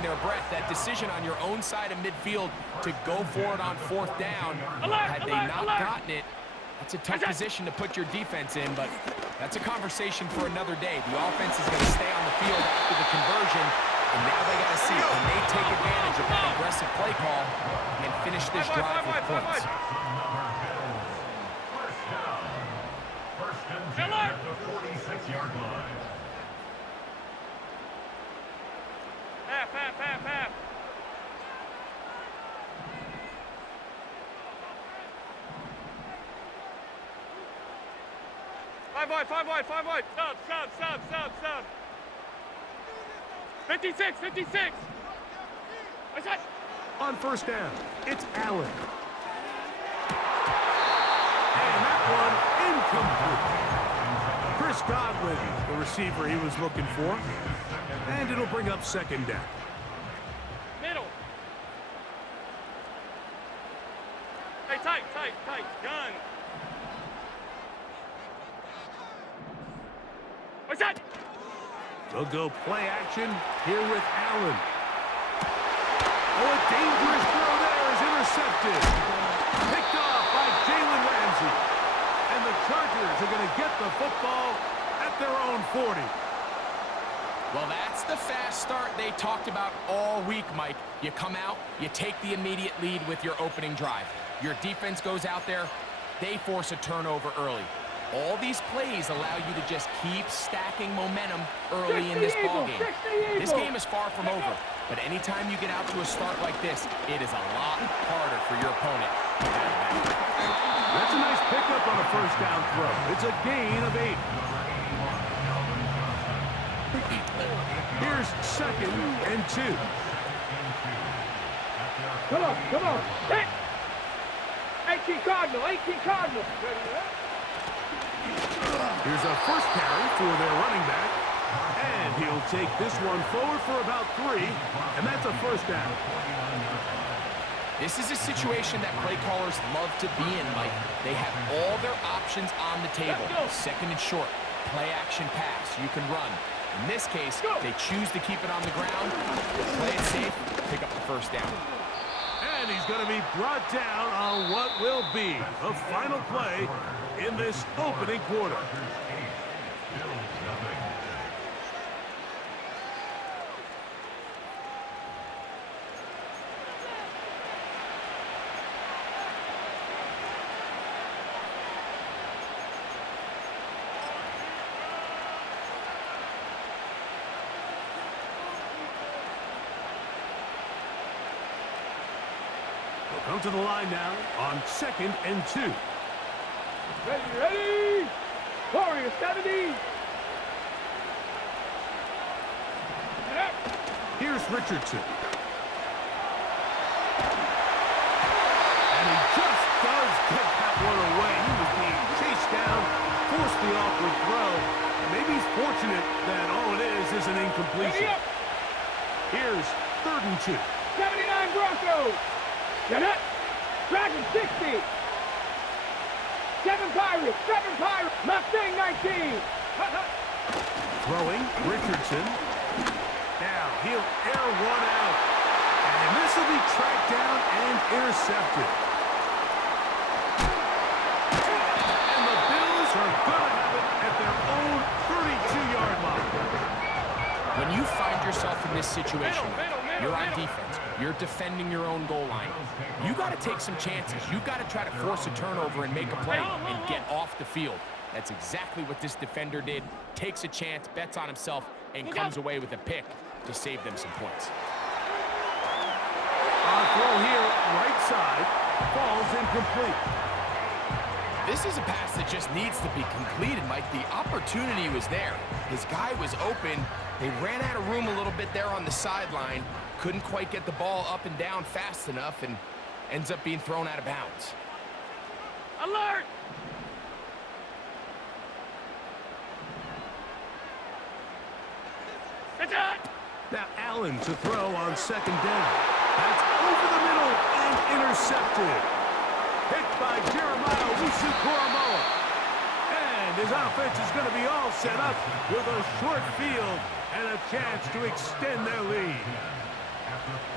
holding their breath. That decision on your own side of midfield to go for it on 4th down, had they not gotten it, that's a tough position to put your defense in, but that's a conversation for another day. The offense is going to stay on the field after the conversion, and now they got to see, can they take advantage of that aggressive play call and finish this drive with points? First and 10 at the 46-yard line. Half. Five wide. Stop. 56. What's that? On 1st down, it's Allen. And that one incomplete. Chris Godwin, the receiver he was looking for. And it'll bring up 2nd down. Middle. Hey, tight. Gun. What's that? They'll go play action here with Allen. Oh, a dangerous throw there is intercepted. Picked off by Jalen Ramsey. And the Chargers are going to get the football at their own 40. Well, that's the fast start they talked about all week, Mike. You come out, you take the immediate lead with your opening drive. Your defense goes out there, they force a turnover early. All these plays allow you to just keep stacking momentum early in this ballgame. This game is far from over, but anytime you get out to a start like this, it is a lot harder for your opponent. That's a nice pickup on a 1st down throw. It's a gain of 8. Here's 2nd and 2. Come on. Hit! 18 Cardinal. Here's a 1st carry for their running back. And he'll take this one forward for about 3. And that's a 1st down. This is a situation that play callers love to be in, Mike. They have all their options on the table. 2nd and short, play action pass, you can run. In this case, they choose to keep it on the ground, play it safe, pick up the 1st down. And he's going to be brought down on what will be the final play in this opening quarter. They'll come to the line now on 2nd and 2. Ready! Warrior 70! Here's Richardson. And he just does get that one away. He was being chased down, forced the awkward throw. And maybe he's fortunate that all it is an incompletion. Here's 3rd and 2. 79 Broncos! Get it! Dragon 60! 7 Pirates! Mustang 19! Throwing, Richardson. Now he'll air one out. And this will be tracked down and intercepted. And the Bills are going to have it at their own 32-yard line. When you find yourself in this situation, you're on defense, you're defending your own goal line, you got to take some chances. You got to try to force a turnover and make a play and get off the field. That's exactly what this defender did. Takes a chance, bets on himself, and comes away with a pick to save them some points. On throw here, right side, falls incomplete. This is a pass that just needs to be completed, Mike. The opportunity was there. His guy was open. They ran out of room a little bit there on the sideline. Couldn't quite get the ball up and down fast enough and ends up being thrown out of bounds. Alert! Now Allen to throw on 2nd down. That's over the middle and intercepted. Hit by Jeremiah Wusu-Koramoah. And his offense is going to be all set up with a short field and a chance to extend their lead.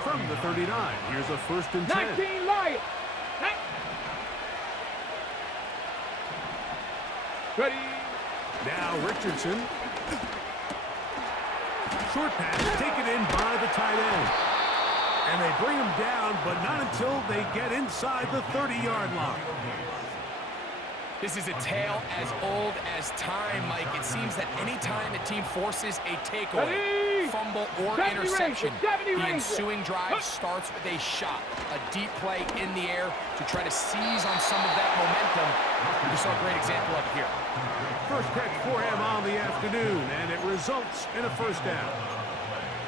From the 39, here's a 1st and 10. 19 Lions. Ready. Now Richardson. Short pass taken in by the tight end. And they bring him down, but not until they get inside the 30-yard line. This is a tale as old as time, Mike. It seems that any time a team forces a takeaway, fumble, or interception, the ensuing drive starts with a shot, a deep play in the air to try to seize on some of that momentum. We saw a great example of it here. First catch for him on the afternoon, and it results in a 1st down.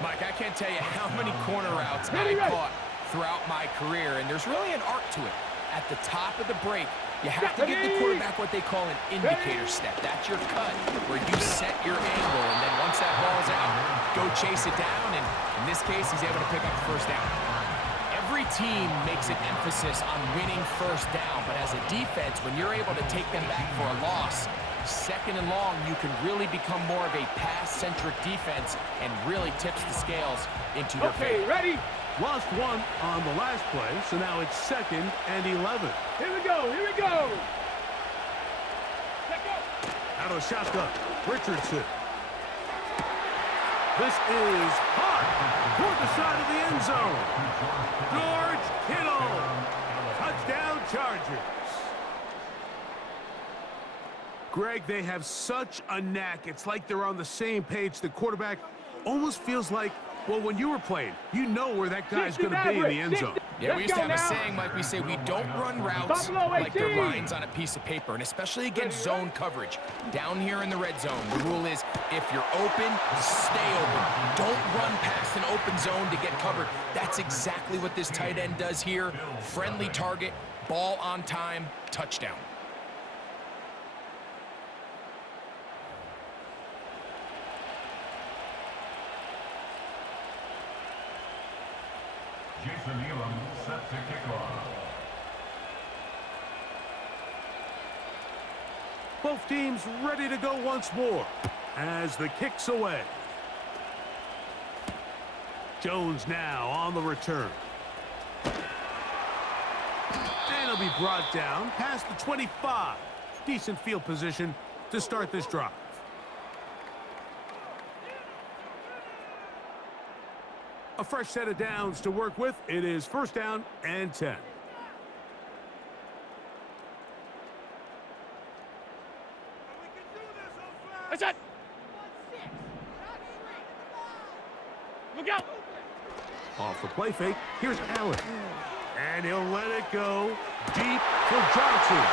Mike, I can't tell you how many corner routes I caught throughout my career, and there's really an art to it. At the top of the break, you have to give the quarterback what they call an indicator step. That's your cut, where you set your angle, and then once that ball's out, go chase it down, and in this case, he's able to pick up the 1st down. Every team makes an emphasis on winning 1st down, but as a defense, when you're able to take them back for a loss, 2nd and long, you can really become more of a pass-centric defense and really tips the scales into your favor. Ready. Lost one on the last play, so now it's 2nd and 11. Here we go. Here we go. Let go. Out of shotgun, Richardson. This is hot toward the side of the end zone. George Kittle. Touchdown Chargers. Greg, they have such a knack. It's like they're on the same page. The quarterback almost feels like, well, when you were playing, you know where that guy's going to be in the end zone. Yeah, we used to have a saying, Mike, we say we don't run routes like they're lines on a piece of paper, and especially against zone coverage. Down here in the red zone, the rule is if you're open, stay open. Don't run past an open zone to get covered. That's exactly what this tight end does here. Friendly target, ball on time, touchdown. Jason Elam set to kick off. Both teams ready to go once more as the kick's away. Jones now on the return. And he'll be brought down past the 25. Decent field position to start this drive. A fresh set of downs to work with. It is 1st down and 10. That's it. Look out. Off the play fake, here's Allen. And he'll let it go deep for Johnson.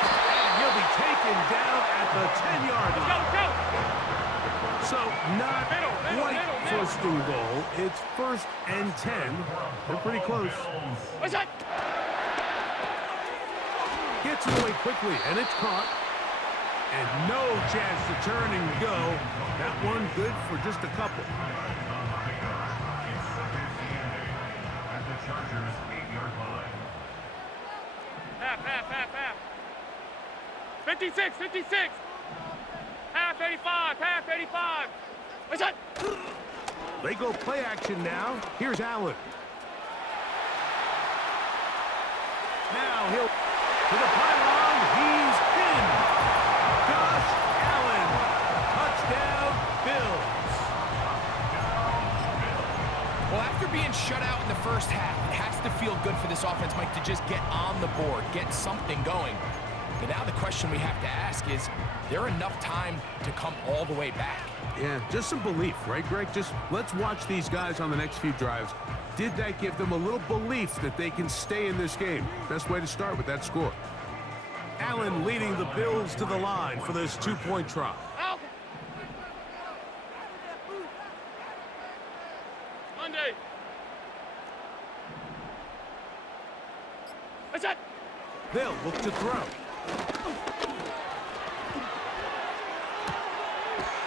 And he'll be taken down at the 10-yard line. Let's go. So not quite 1st and goal. It's 1st and 10. They're pretty close. What's that? Gets it away quickly, and it's caught. And no chance to turn and go. That one good for just a couple. At the Chargers' 8-yard line. Half. 56. Half 85. Half 85. What's that? They go play action now. Here's Allen. Now he'll to the pylon. He's in. Josh Allen. Touchdown, Bills. Well, after being shut out in the first half, it has to feel good for this offense, Mike, to just get on the board, get something going. But now the question we have to ask is there enough time to come all the way back? Yeah, just some belief, right, Greg? Just let's watch these guys on the next few drives. Did that give them a little belief that they can stay in this game? Best way to start with that score. Allen leading the Bills to the line for this 2-point try. Monday. What's that? They'll look to throw.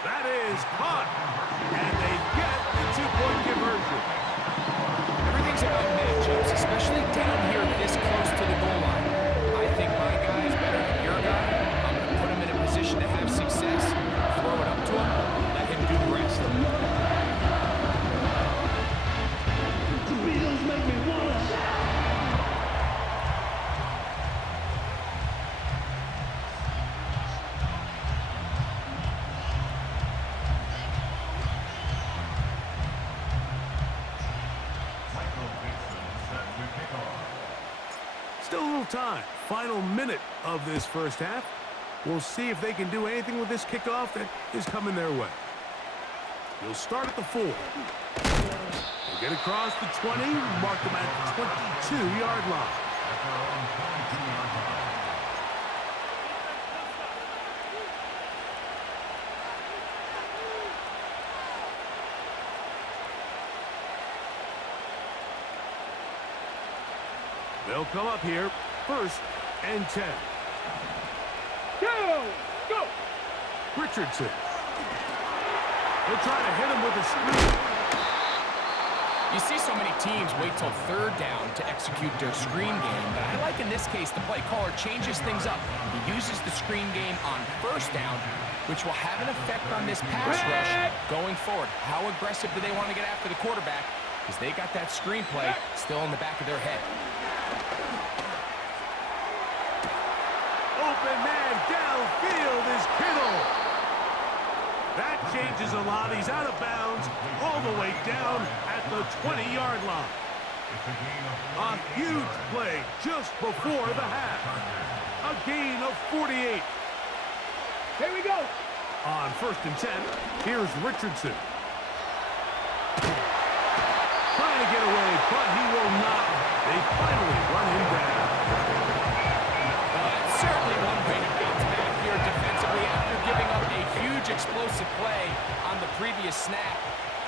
That is caught. And they get the 2-point conversion. Everything's about matchups, especially down here this close to the goal line. I think my guy is better than your guy. I'm going to put him in a position to have success, throw it up to him, let him do the rest. Still a little time. Final minute of this first half. We'll see if they can do anything with this kickoff that is coming their way. You'll start at the 4. They'll get across the 20, mark them at the 22-yard line. They'll come up here, 1st and 10. Go! Richardson. They'll try to hit him with a screen. You see so many teams wait till 3rd down to execute their screen game, but I like in this case the play caller changes things up. He uses the screen game on 1st down, which will have an effect on this pass rush going forward. How aggressive do they want to get after the quarterback? Because they got that screen play still in the back of their head. Open man downfield is Kittle. That changes a lot. He's out of bounds all the way down at the 20-yard line. A huge play just before the half. A gain of 48. Here we go! On 1st and 10, here's Richardson. Trying to get away, but he will not. They finally run him down. That's certainly one way to bounce back here defensively after giving up a huge explosive play on the previous snap.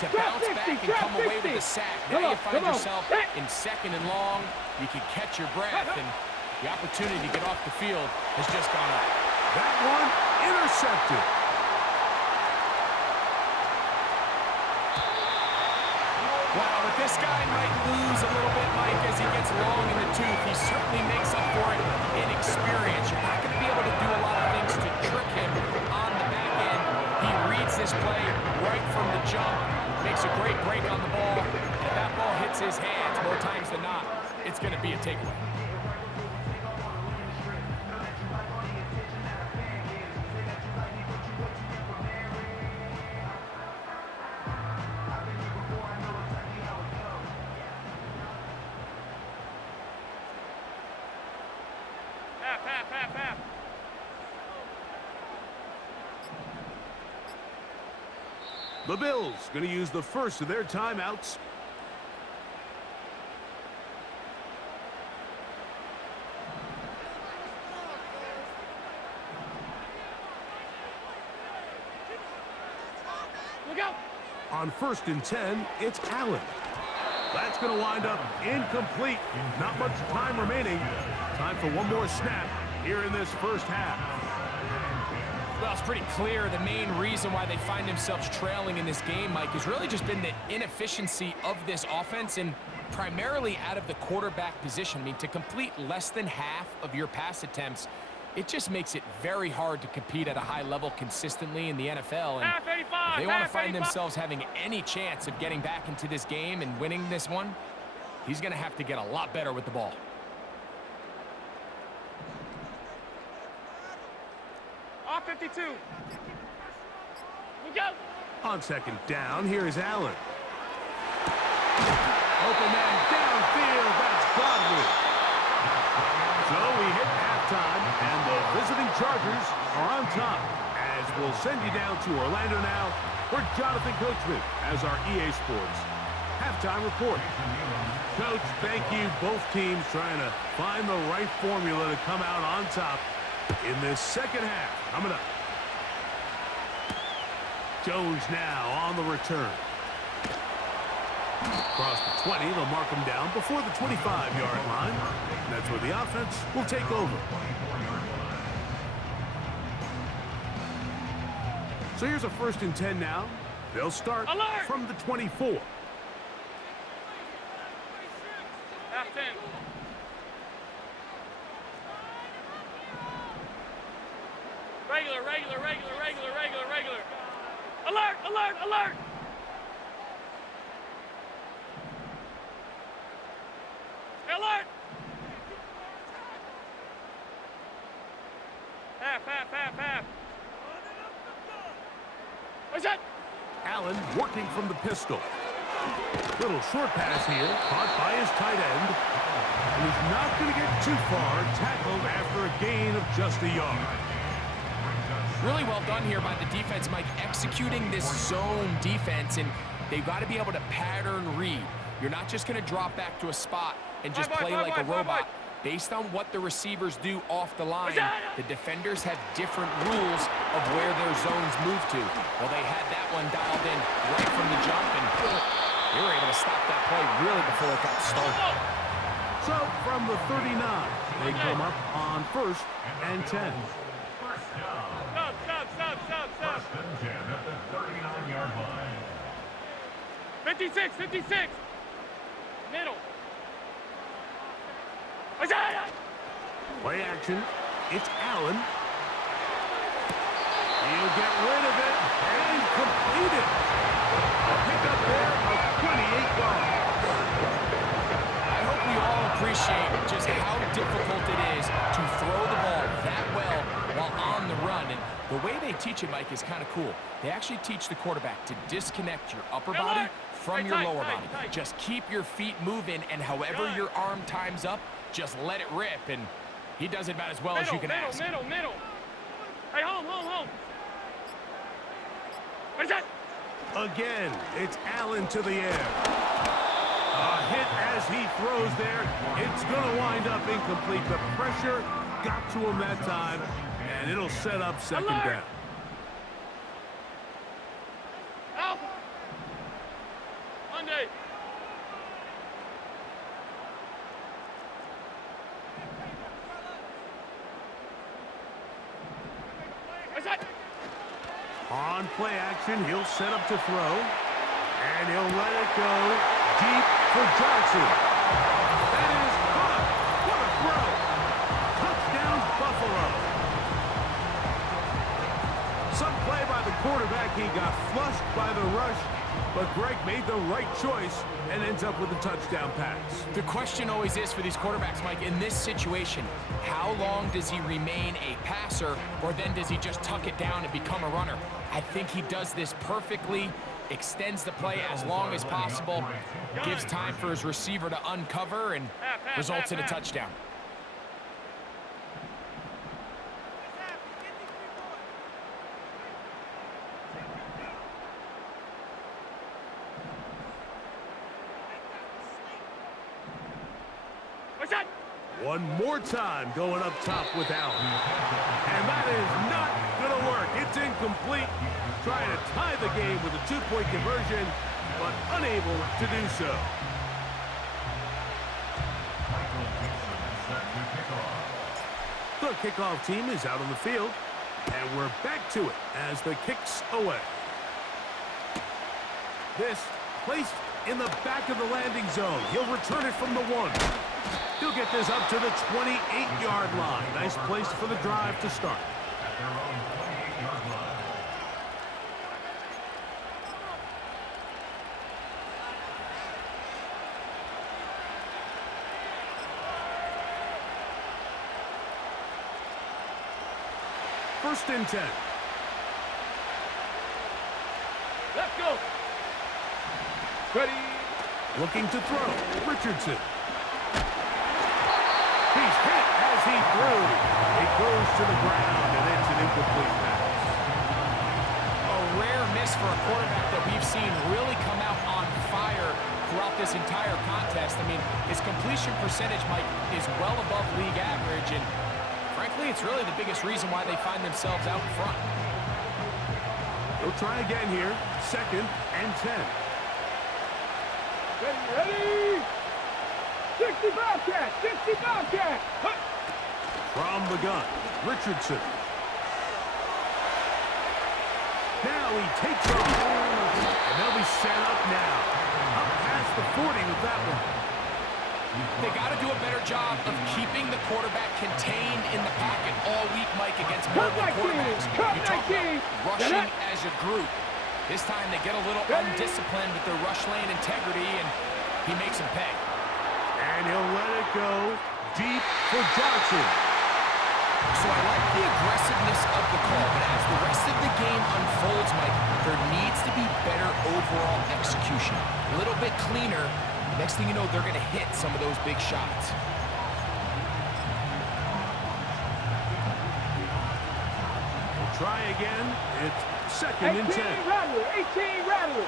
To bounce back and come away with a sack. Now you find yourself in 2nd and long. You can catch your breath, and the opportunity to get off the field has just gone up. That one intercepted. Wow, but this guy might lose a little bit, Mike, as he gets long in the tooth. He certainly makes up for it in experience. You're not going to be able to do a lot of things to trick him on the back end. He reads this play right from the jump, makes a great break on the ball. And if that ball hits his hands more times than not, it's going to be a takeaway. Half. The Bills going to use the first of their timeouts. Look out! On 1st and 10, it's Allen. That's going to wind up incomplete. Not much time remaining. Time for one more snap here in this first half. Well, it's pretty clear the main reason why they find themselves trailing in this game, Mike, has really just been the inefficiency of this offense and primarily out of the quarterback position. I mean, to complete less than half of your pass attempts, it just makes it very hard to compete at a high level consistently in the NFL. And Half 85, if they want to half find 85. themselves having any chance of getting back into this game and winning this one, he's going to have to get a lot better with the ball. Off 52. Look out! On 2nd down, here is Allen. Open man downfield, that's Godwin. So we hit halftime, and the visiting Chargers are on top. As we'll send you down to Orlando now, where Jonathan Coachman has our EA Sports halftime report. Coach, thank you. Both teams trying to find the right formula to come out on top in this second half. Coming up. Jones now on the return. Across the 20, they'll mark him down before the 25-yard line. And that's where the offense will take over. So here's a 1st and 10 now. They'll start Alert! from the 24. Half 10. Regular. Alert! Alert! Half. What's that? Allen working from the pistol. Little short pass here, caught by his tight end. And he's not going to get too far, tackled after a gain of just a yard. Really well done here by the defense, Mike, executing this zone defense, and they've got to be able to pattern read. You're not just going to drop back to a spot and just play like a robot. Based on what the receivers do off the line, the defenders have different rules of where their zones move to. Well, they had that one dialed in right from the jump, and they were able to stop that play really before it got started. So, from the 39, they come up on 1st and 10. Stop. First and 10 at the 39-yard line. 56. Middle. Play action. It's Allen. He'll get rid of it and complete it. A pickup there of 28 yards. I hope we all appreciate just how difficult it is to throw the ball that well while on the run. And the way they teach it, Mike, is kind of cool. They actually teach the quarterback to disconnect your upper body from your lower body. Just keep your feet moving, and however your arm times up, just let it rip. And he does it about as well as you can ask. Middle. Hey, home. What is that? Again, it's Allen to the air. A hit as he throws there. It's going to wind up incomplete. The pressure got to him that time, and it'll set up second down. Help! Monday. What's that? On play action, he'll set up to throw, and he'll let it go deep for Johnson. That is caught. What a throw. Touchdown, Buffalo. Some play by the quarterback. He got flushed by the rush, but Greg made the right choice and ends up with a touchdown pass. The question always is for these quarterbacks, Mike, in this situation, how long does he remain a passer, or then does he just tuck it down and become a runner? I think he does this perfectly, extends the play as long as possible, gives time for his receiver to uncover, and results in a touchdown. What's that? One more time going up top with Allen. And that is not going to work. It's incomplete. Trying to tie the game with a two-point conversion, but unable to do so. The kickoff team is out on the field, and we're back to it as the kick's away. This placed in the back of the landing zone. He'll return it from the 1. He'll get this up to the 28-yard line. Nice place for the drive to start. At their own 28-yard line. First and 10. Let's go. Ready. Looking to throw. Richardson. He's hit as he threw. It goes to the ground, and it's an incomplete pass. A rare miss for a quarterback that we've seen really come out on fire throughout this entire contest. I mean, his completion percentage, Mike, is well above league average, and frankly, it's really the biggest reason why they find themselves out in front. He'll try again here. Second and 10. Ready. 60 Bobcat. From the gun, Richardson. Now he takes off. And they'll be set up now. Up past the 40 with that one. They got to do a better job of keeping the quarterback contained in the pocket all week, Mike, against mobile quarterbacks. You talk about rushing as a group. This time they get a little undisciplined with their rush lane integrity, and he makes them pay. And he'll let it go deep for Johnson. So I like the aggressiveness of the call, but as the rest of the game unfolds, Mike, there needs to be better overall execution execution. A little bit cleaner. Next thing you know, they're going to hit some of those big shots. Try again. It's second and 10. 18 Rattler, 18 Rattler.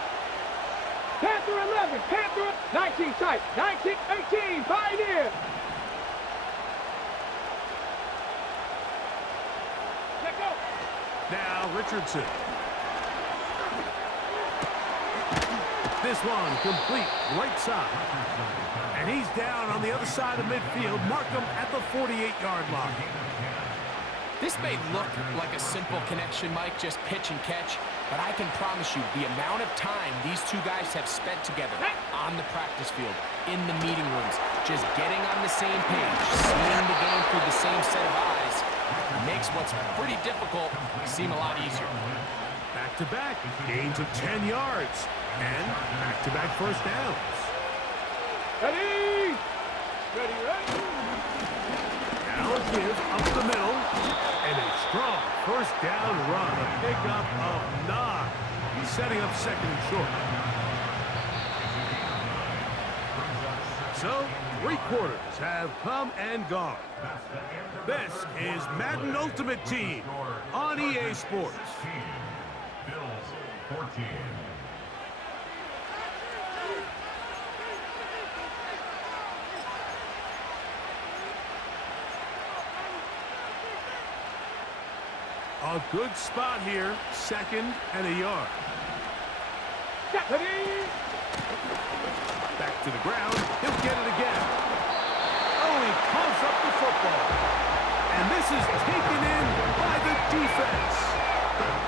Panther 11, Panther 19 tight, 19, 18, Pioneer. Let go. Now Richardson. This one complete right side. And he's down on the other side of midfield. Mark him at the 48-yard line. This may look like a simple connection, Mike, just pitch and catch, but I can promise you the amount of time these two guys have spent together on the practice field, in the meeting rooms, just getting on the same page, seeing the game through the same set of eyes, makes what's pretty difficult seem a lot easier. Back-to-back, gains of 10 yards, and back-to-back first downs. Ready. Ready, ready. Now a give up the middle, and a strong first down run, a pickup of 9. He's setting up second and short. So, 3 quarters have come and gone. This is Madden Ultimate Team on EA Sports. Bills 14. A good spot here, second and a yard. Ready. Back to the ground, he'll get it again. Oh, he pumps up the football. And this is taken in by the defense.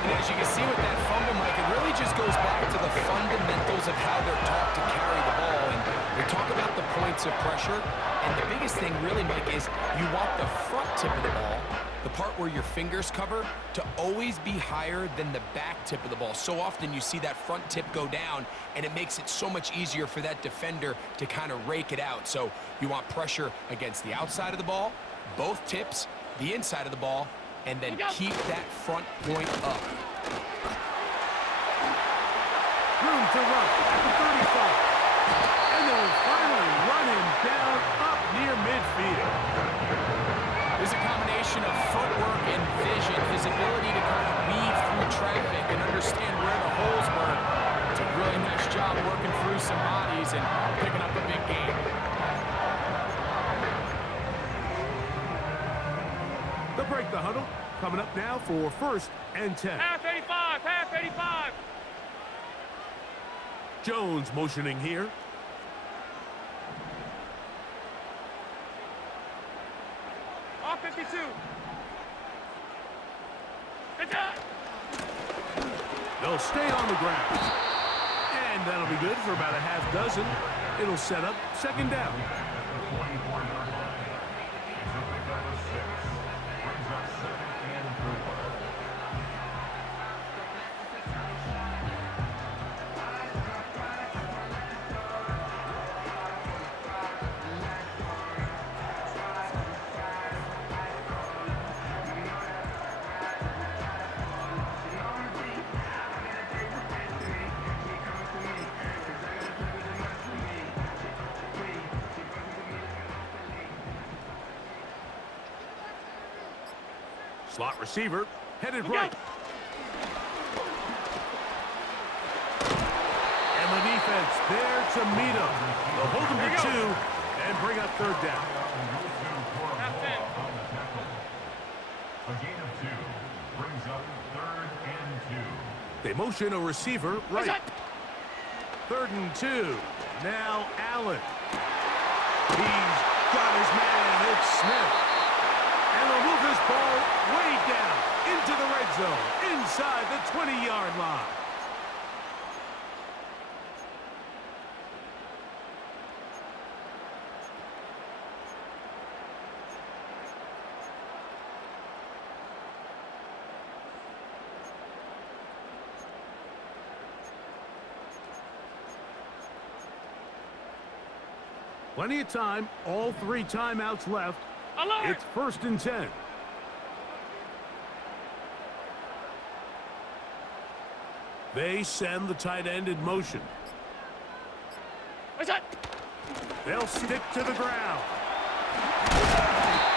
And as you can see with that fumble, Mike, it really just goes back to the fundamentals of how they're taught to carry the ball. And we talk about the points of pressure. And the biggest thing really, Mike, is you want the front tip of the ball, the part where your fingers cover, to always be higher than the back tip of the ball. So often you see that front tip go down, and it makes it so much easier for that defender to kind of rake it out. So you want pressure against the outside of the ball, both tips, the inside of the ball, and then keep that front point up. Room to run at the 35. And they'll finally run him down up near midfield. There's a combination of footwork and vision, his ability to kind of weave through traffic and understand where the holes were. It's a really nice job working through some bodies and picking up a big game. They'll break the huddle. Coming up now for first and 10. Half 85, half 85. Jones motioning here. Off 52. Good job. They'll stay on the ground. And that'll be good for about a half dozen. It'll set up second down. Slot receiver, headed right. And the defense there to meet him. They'll hold him to 2 and bring up third down. Half 10. A gain of 2 brings up 3rd and 2. They motion a receiver right. 3rd and 2. Now Allen. He's got his man. It's Smith. And they'll move this ball way down into the red zone, inside the 20-yard line. Plenty of time, all 3 timeouts left. Alert! It's 1st and 10. They send the tight end in motion. They'll stick to the ground.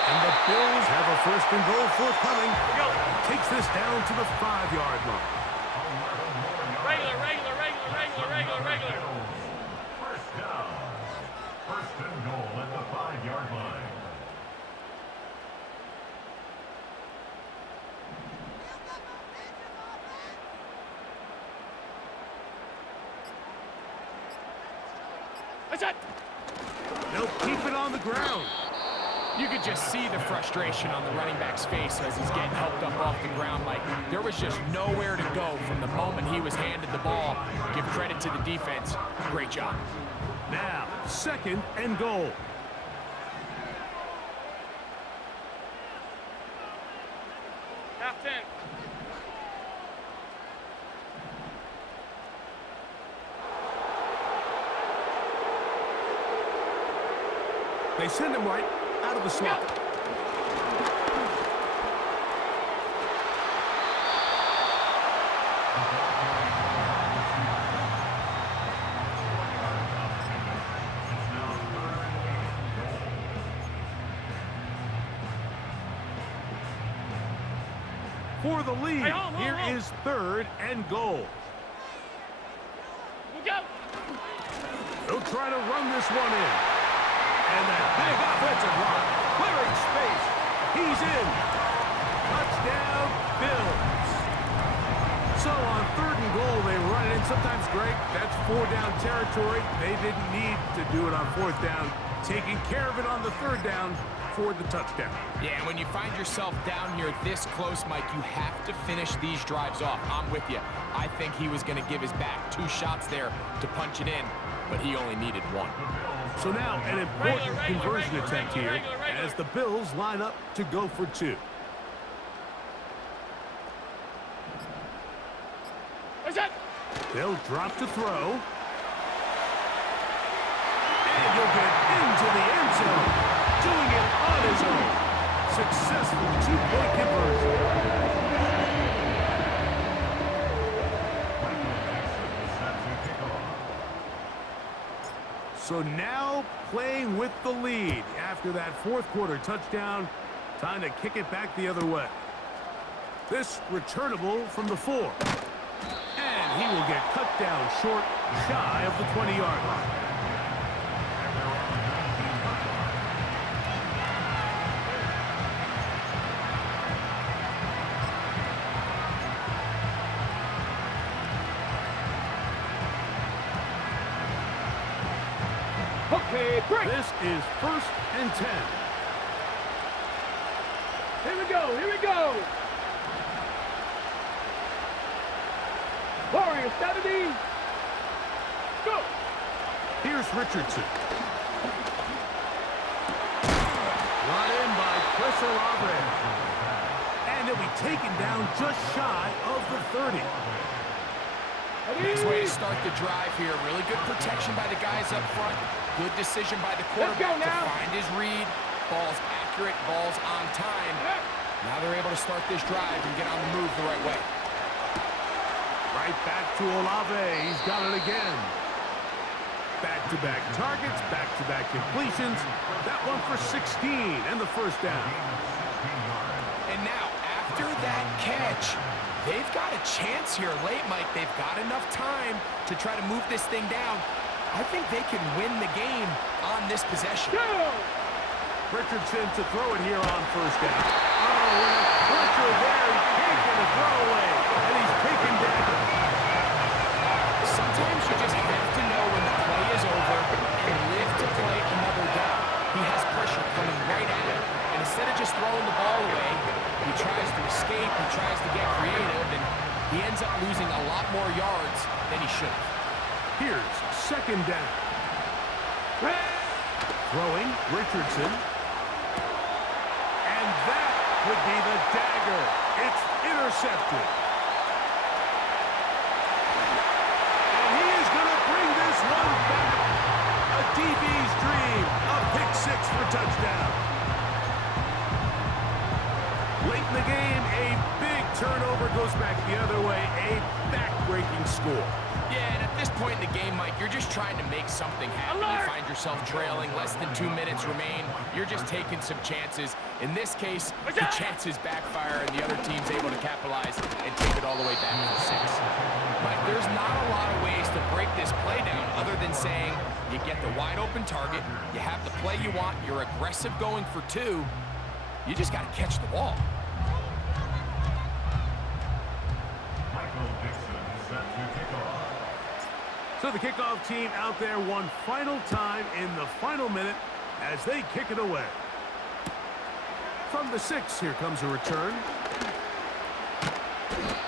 And the Bills have a first and goal forthcoming. Takes this down to the 5-yard line. Regular. First down. First and goal at the 5-yard line. They'll keep it on the ground. You could just see the frustration on the running back's face as he's getting helped up off the ground. Like, there was just nowhere to go from the moment he was handed the ball. Give credit to the defense. Great job. Now, second and goal. Half 10. They send him right out of the slot. For the lead, here is third and goal. They'll try to run this one in. And that big offensive line, clearing space. He's in. Touchdown, Bills. So on third and goal, they run it in. Sometimes, Greg, that's 4-down territory. They didn't need to do it on 4th down. Taking care of it on the 3rd down for the touchdown. Yeah, when you find yourself down here this close, Mike, you have to finish these drives off. I'm with you. I think he was going to give his back 2 shots there to punch it in, but he only needed 1. So now an important conversion attempt here as the Bills line up to go for 2. They'll drop to throw. And he'll get into the end zone. Doing it on his own. Successful 2-point conversion. So now playing with the lead after that 4th quarter touchdown. Time to kick it back the other way. This returnable from the 4. And he will get cut down short, shy of the 20-yard line. Okay, break. This is 1st and 10. Here we go. Warriors, 70. Go. Here's Richardson. Brought in by Chris Olave. And he'll be taken down just shy of the 30. Nice way to start the drive here. Really good protection by the guys up front. Good decision by the quarterback to find his read. Ball's accurate, ball's on time. Now they're able to start this drive and get on the move the right way. Right back to Olave. He's got it again. Back-to-back targets, back-to-back completions. That one for 16 and the 1st down. And now, after that catch, they've got a chance here late, Mike. They've got enough time to try to move this thing down. I think they can win the game on this possession. Richardson to throw it here on 1st down. Oh, and a pressure there. He can't get a throwaway, and he's taken down. Sometimes you just have to know when the play is over and live to play another down. He has pressure coming right at him, and instead of just throwing the ball away, he tries to escape, he tries to get creative, and he ends up losing a lot more yards than he should have. Here's 2nd down. Throwing, Richardson. And that would be the dagger. It's intercepted. And he is going to bring this one back. A DB's dream. A pick 6 for touchdown. Late in the game, a big turnover goes back the other way. A back-breaking score. Yeah, and at this point, point in the game, Mike, you're just trying to make something happen. You find yourself trailing, less than 2 minutes remain. You're just taking some chances. In this case, the chances backfire, and the other team's able to capitalize and take it all the way back to 6. Mike, there's not a lot of ways to break this play down other than saying you get the wide open target, you have the play you want, you're aggressive going for 2. You just got to catch the ball. So the kickoff team out there one final time in the final minute as they kick it away. From the 6, here comes a return.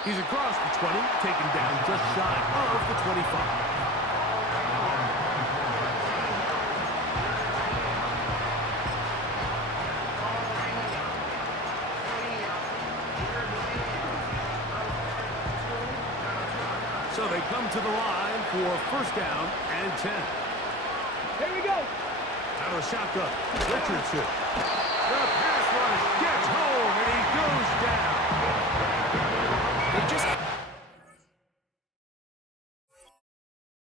He's across the 20, taken down just shy of the 25. So they come to the line for first down and 10. Here we go. Out of the shotgun, Richardson. The pass rush gets